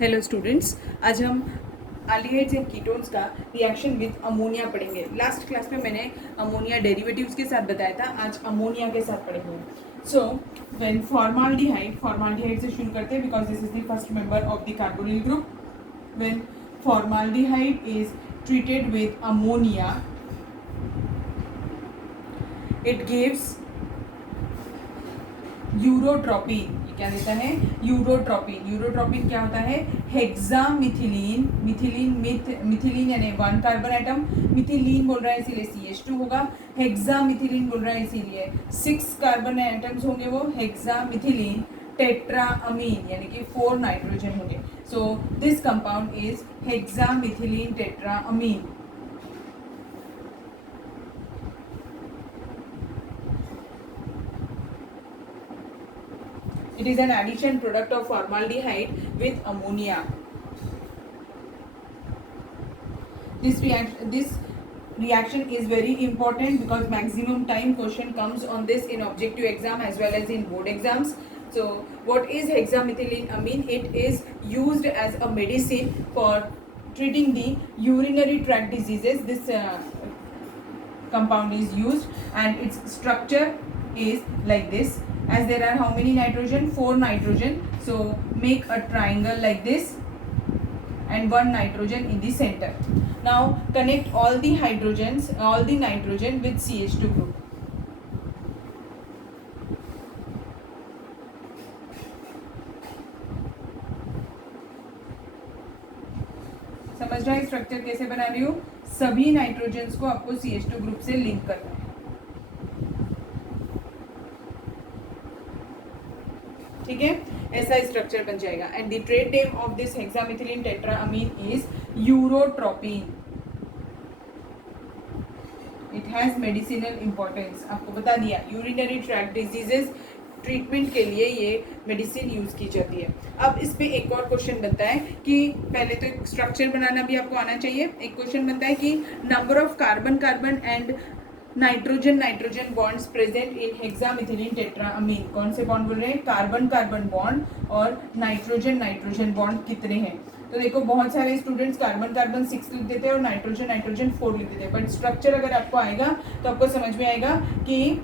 Hello students, आज हम aldehydes and ketones का रिएक्शन विद अमोनिया पढ़ेंगे। लास्ट क्लास में मैंने अमोनिया डेरिवेटिव्स के साथ बताया था, आज अमोनिया के साथ पढ़ेंगे। सो व्हेन फॉर्माल्डिहाइड से शुरू करते हैं because this is the first member of the carbonyl group. When formaldehyde is treated with ammonia, it gives urotropine. ये क्या देता है? यूरोट्रोपिन। यूरोट्रोपिन क्या होता है? हेक्सामिथिलीन। मिथिलीन यानी 1 कार्बन एटम, मिथिलीन बोल रहा है इसीलिए CH2 होगा। हेक्सामिथिलीन बोल रहा है इसीलिए 6 कार्बन एटम्स होंगे, वो हेक्सामिथिलीन टेट्राअमीन यानी कि 4 नाइट्रोजन होंगे। So this compound is hexamethylene tetramine. It is an addition product of formaldehyde with ammonia. This reaction is very important because maximum time question comes on this in objective exam as well as in board exams. So what is hexamethylamine? It is used as a medicine for treating the urinary tract diseases. This compound is used and its structure is like this. As there are how many nitrogen? 4 nitrogen. So make a triangle like this and 1 nitrogen in the center. Now connect all the nitrogen with CH2 group. समझ रहा है structure कैसे बना रही हूँ? सभी nitrogens को आपको CH2 ग्रुप से लिंक करना है, ठीक है? ऐसा स्ट्रक्चर बन जाएगा। And the trade name of this hexamethylene tetramine is urotropine. It has medicinal importance. आपको बता दिया, यूरिनरी ट्रैक्ट डिजीजेस ट्रीटमेंट के लिए ये मेडिसिन यूज की जाती है। अब इस पे एक और क्वेश्चन बनता है कि पहले तो एक स्ट्रक्चर बनाना भी आपको आना चाहिए। एक क्वेश्चन बनता है कि number of carbon and nitrogen bonds present in hexamethylene tetramine. कौन से बॉन्ड बोल रहे हैं? कार्बन बॉन्ड और नाइट्रोजन बॉन्ड कितने हैं? तो देखो, बहुत सारे स्टूडेंट्स कार्बन 6 लिख देते हैं और नाइट्रोजन 4 लिख देते हैं, बट स्ट्रक्चर अगर आपको आएगा तो आपको समझ में आएगा कि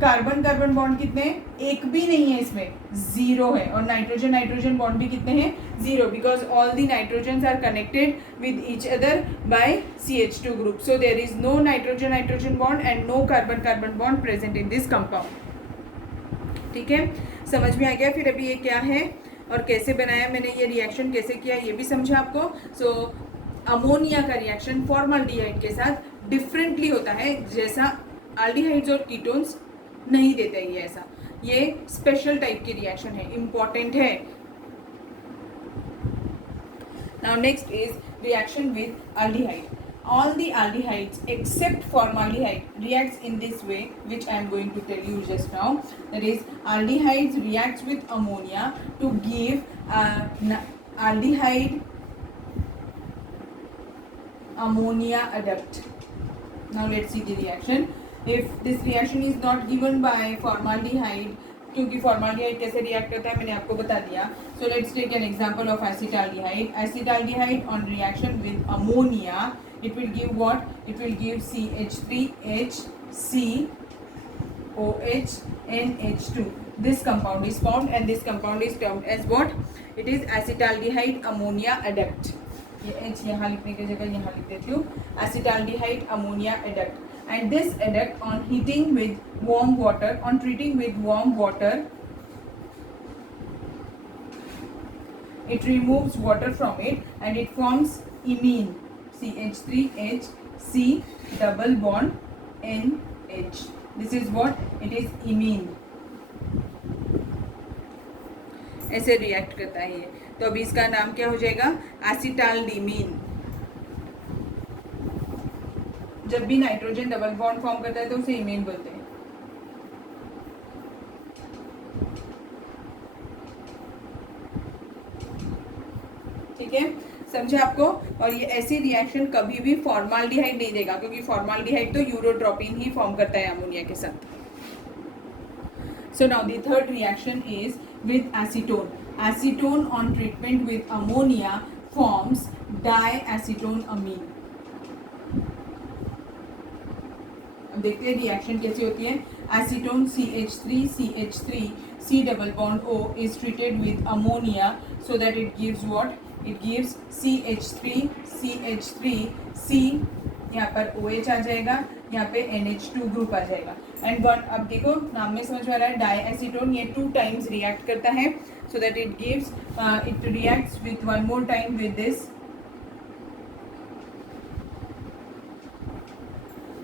कार्बन बॉन्ड कितने हैं? एक भी नहीं है, इसमें 0 है। और नाइट्रोजन बॉन्ड भी कितने हैं? 0, because all the nitrogens are connected with each other by CH2 group. So there is no nitrogen bond and no carbon bond present in this compound. ठीक है, समझ में आ गया? फिर अभी ये क्या है और कैसे बनाया मैंने, ये रिएक्शन कैसे किया ये भी समझा आपको। सो अमोनिया का रिएक्शन फॉर्माल्डिहाइड के साथ डिफरेंटली होता है, जैसा एल्डिहाइड्स और कीटोन्स नहीं देते ये ऐसा। ये स्पेशल टाइप की रिएक्शन है, इंपॉर्टेंट है। Now next is reaction with aldehyde. All the aldehydes except formaldehyde reacts in this way, which I am going to tell you just now. That is, aldehydes reacts with ammonia to give aldehyde ammonia adduct. Now let's see the reaction. If this reaction is not given by formaldehyde, क्योंकि formaldehyde कैसे react करता है मैंने आपको बता दिया। So let's take an example of acetaldehyde. Acetaldehyde on reaction with ammonia, it will give what? It will give CH3HCOH NH2. This compound is formed and this compound is termed as what? It is acetaldehyde ammonia adduct. ये H यहाँ लिखने की जगह यहाँ लिख देती हूँ, acetaldehyde ammonia adduct. And this adduct on treating with warm water, it removes water from it and it forms imine. CH3HC double bond NH. This is what? It is imine. ऐसे react करता है ये। तो अभी इसका नाम क्या हो जाएगा? एसिटाल्डीमीन। जब भी नाइट्रोजन डबल बॉन्ड फॉर्म करता है तो उसे इमीन बोलते हैं। ठीक है, समझे आपको? और ये ऐसी रिएक्शन कभी भी फॉर्माल्डिहाइड नहीं देगा, क्योंकि फॉर्माल्डिहाइड तो यूरोट्रोपिन ही फॉर्म करता है अमोनिया के साथ। So now the third reaction is with acetone. Acetone on treatment with ammonia forms diacetone amine. अब देखते हैं रिएक्शन कैसी होती है। Acetone CH3 C double bond O is treated with ammonia so that it gives what? It gives CH3 C, यहाँ पर OH आ जाएगा, यहाँ पे NH2 ग्रुप आ जाएगा। एंड वन, अब देखो नाम में समझ में आ रहा है, डाई एसीटोन ये 2 टाइम्स रिएक्ट करता है so that it gives it reacts with one more time with this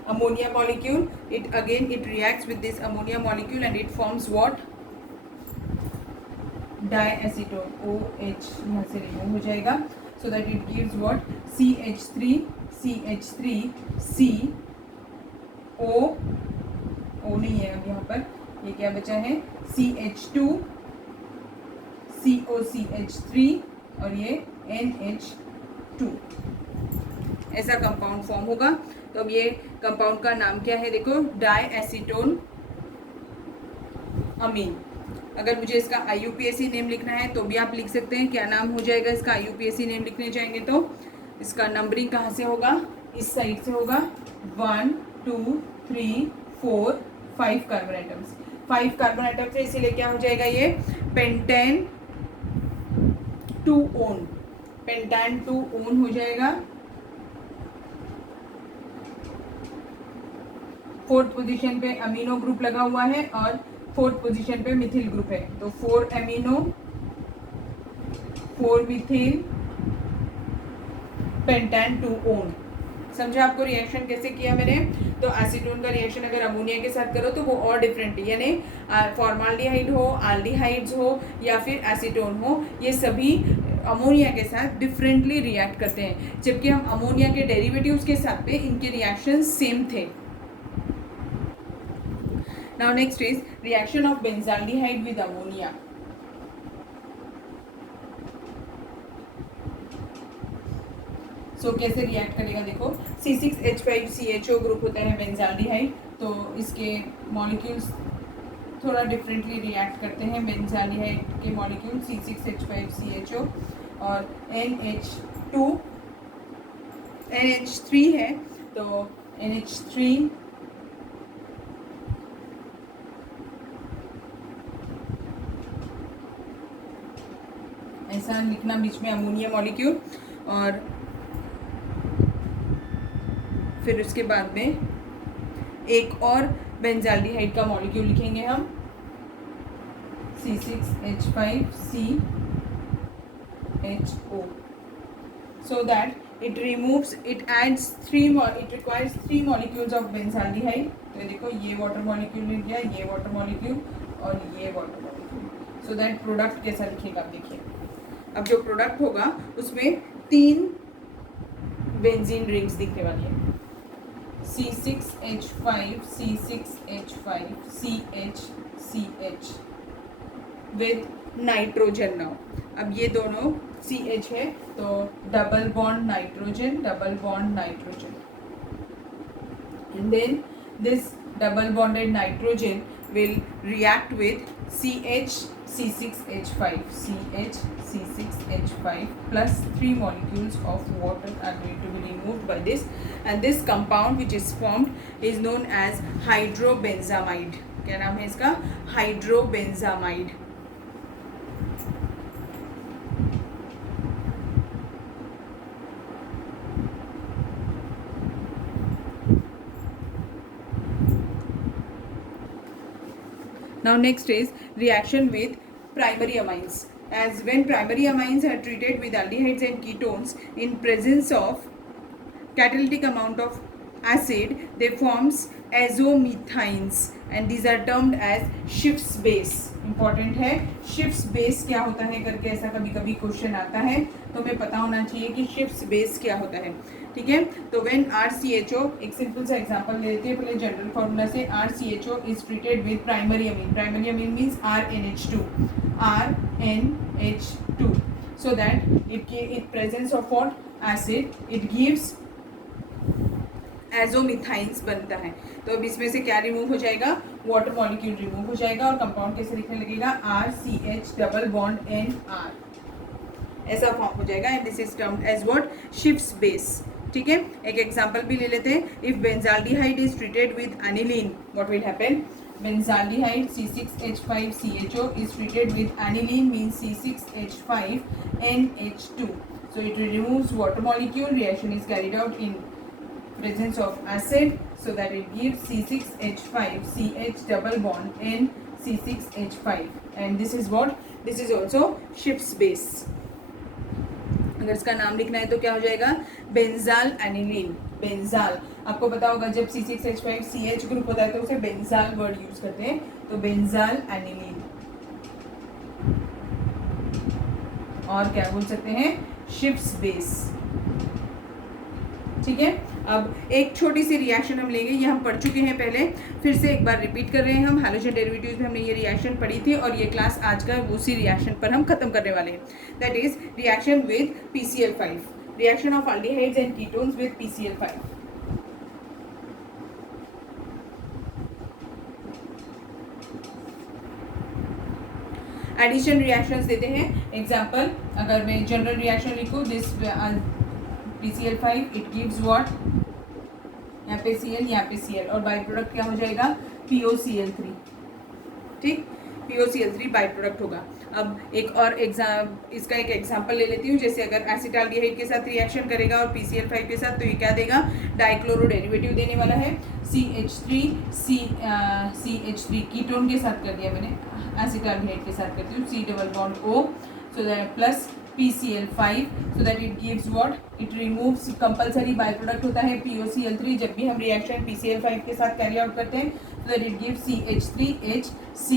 ammonia molecule. It reacts with this ammonia molecule and it forms what? Diacetone OH, यहाँ से रिमूव हो जाएगा so that it gives what? CH3 C O नहीं है अब यहाँ पर, ये क्या बचा है? CH2 COCH3 और ये NH2, ऐसा कंपाउंड फॉर्म होगा। तो अब ये कंपाउंड का नाम क्या है? देखो, डाईएसीटोन अमीन। अगर मुझे इसका IUPAC नेम लिखना है तो भी आप लिख सकते हैं। क्या नाम हो जाएगा इसका? IUPAC नेम लिखने जाएंगे तो इसका नंबरिंग कहाँ से होगा? इस साइड से होगा। 1 2 3 4 5 कार्बन आइटम्स, 5 कार्बन आइटम्स है, इसीलिए क्या हो जाएगा ये? पेंटेन 2 ओन, पेंटेन 2 ओन हो जाएगा। 4th पोजीशन पे अमीनो ग्रुप लगा हुआ है और 4th पोजीशन पे मिथिल ग्रुप है, तो 4 अमीनो 4 मिथिल पेंटेन 2 ओन। समझा आपको रिएक्शन कैसे किया मैंने? तो एसीटोन का रिएक्शन अगर अमोनिया के साथ करो तो वो और डिफरेंट है, यानी फॉर्माल्डिहाइड हो, आल्डिहाइड्स हो या फिर एसीटोन हो, ये सभी अमोनिया के साथ डिफरेंटली रिएक्ट करते हैं, जबकि हम अमोनिया के डेरिवेटिव्स के साथ पे इनके रिएक्शन सेम थे। Now next is reaction of benzaldehyde with ammonia. So कैसे रिएक्ट करेगा? देखो, C6H5CHO ग्रुप होता है बेंजाल्डिहाइड, तो इसके मॉलिक्यूल्स थोड़ा डिफरेंटली रिएक्ट करते हैं। बेंजाल्डिहाइड के मॉलिक्यूल C6H5CHO और NH3 है, तो NH3 ऐसा लिखना बीच में अमोनिया मॉलिक्यूल, और फिर उसके बाद में एक और बेंजाल्डिहाइड का मॉलिक्यूल लिखेंगे हम, C6H5CHO, so that it requires 3 molecules of benzaldehyde। तो देखो, ये वाटर मॉलिक्यूल मिल गया, ये वाटर मॉलिक्यूल और ये water molecule, so that product कैसा लिखेगा? देखिए, अब जो प्रोडक्ट होगा उसमें 3 बेंजीन रिंग्स दिखने वाली है, C6H5 विद नाइट्रोजन। नाउ अब ये दोनों CH है, तो double bond nitrogen, and then this double bonded nitrogen will react with CH+C6H5 plus 3 molecules of water are going to be removed by this, and this compound which is formed is known as hydrobenzamide। क्या नाम है इसका? हाइड्रोबेंजामाइड। Now next is reaction with primary amines. As when primary amines are treated with aldehydes and ketones in presence of catalytic amount of acid, they forms azomethines and these are termed as Schiff's base। important है, Schiff's base क्या होता है करके ऐसा कभी कभी question आता है, तो हमें पता होना चाहिए कि Schiff's base क्या होता है। ठीक है, तो when RCHO, एक सिंपल सा एग्जांपल ले लेते हैं पहले जनरल फॉर्मूला से। RCHO is treated with primary amine, primary amine means RNH2, so that it presence of what? acid, it gives एजोमिथाइंस बनता है। तो अब इसमें से क्या रिमूव हो जाएगा? वाटर मॉलिक्यूल रिमूव हो जाएगा और कंपाउंड कैसे लिखने लगेगा, RCH डबल बॉन्ड NR, ऐसा फॉर्म हो जाएगा and this is termed as what, Schiff's base. ठीक है, एक एग्जांपल भी ले लेते हैं। If benzaldehyde is treated with aniline, what will happen, benzaldehyde C6H5CHO is treated with aniline means C6H5NH2, so it removes water molecule, reaction is carried out in presence of acid, so that it gives C6H5CH double bond N C6H5 and this is what, this is also Schiff's base। अगर इसका नाम लिखना है तो क्या हो जाएगा, benzal aniline. Benzal आपको पता होगा जब C6H5CH ग्रुप होता है तो उसे बेंजाल वर्ड यूज करते हैं, तो बेंजाल एनिलीन। और क्या बोल सकते हैं, शिफ्स बेस। ठीक है, अब एक छोटी सी रिएक्शन हम लेंगे, ये हम पढ़ चुके हैं पहले, फिर से एक बार रिपीट कर रहे हैं हम। हैलोजन डेरिवेटिव्स में हमने ये रिएक्शन पढ़ी थी और ये क्लास आज का उसी रिएक्शन पर हम खत्म करने वाले हैं। That is reaction with PCl5, reaction of aldehydes and ketones with PCl5। Addition reactions देते हैं। एग्जांपल, अगर मैं जनरल रिएक्शन लिखूं, this PCl5 it gives what, यहाँ पे Cl यहाँ पे Cl और बाई प्रोडक्ट क्या हो जाएगा, POCl3। ठीक, POCl3 बाई प्रोडक्ट होगा। अब एक और इसका एक एग्जांपल ले लेती हूँ, जैसे अगर एसिटाल्डिहाइड के साथ रिएक्शन करेगा और PCl5 के साथ, तो ये क्या देगा, डाइक्लोरो डेरिवेटिव देने वाला है। CH3 कीटोन के साथ कर दिया मैंने, एसिटाल्डिहाइड के साथ करती हूँ C double bond O, so that plus PCl5, so that it gives what, it removes, compulsory by product होता है POCl3 जब भी हम रिएक्शन PCl5 के साथ कैरी आउट करते हैं, so that it gives CH3HC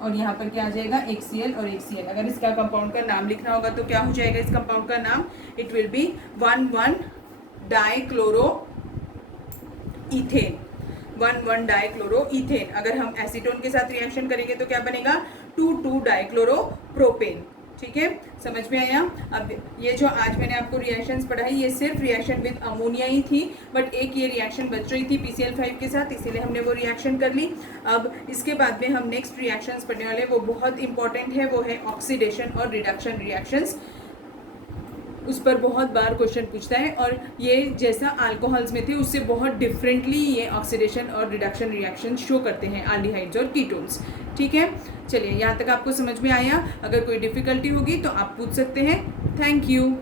और यहाँ पर क्या आ जाएगा, एक Cl और एक Cl। अगर इसका कंपाउंड का नाम लिखना होगा तो क्या हो जाएगा, इस कंपाउंड का नाम, इट विल बी 1,1-डाइक्लोरोईथेन, 1,1-डाइक्लोरोईथेन। अगर हम एसीटोन के साथ रिएक्शन करेंगे तो क्या बनेगा, 2,2-डाइक्लोरोप्रोपेन। ठीक है, समझ में आया। अब ये जो आज मैंने आपको रिएक्शंस पढ़ाई, ये सिर्फ रिएक्शन विद अमोनिया ही थी, बट एक ये रिएक्शन बच रही थी PCl5 के साथ, इसीलिए हमने वो रिएक्शन कर ली। अब इसके बाद में हम नेक्स्ट रिएक्शंस पढ़ने वाले, वो बहुत इंपॉर्टेंट है, वो है ऑक्सीडेशन और रिडक्शन रिएक्शंस। उस पर बहुत बार क्वेश्चन पूछता है और ये जैसा अल्कोहल्स में थे उससे बहुत डिफरेंटली ये ऑक्सीडेशन और रिडक्शन रिएक्शन शो करते हैं एल्डिहाइड्स और कीटोन्स। ठीक है, चलिए यहाँ तक आपको समझ में आया। अगर कोई डिफिकल्टी होगी तो आप पूछ सकते हैं। Thank you.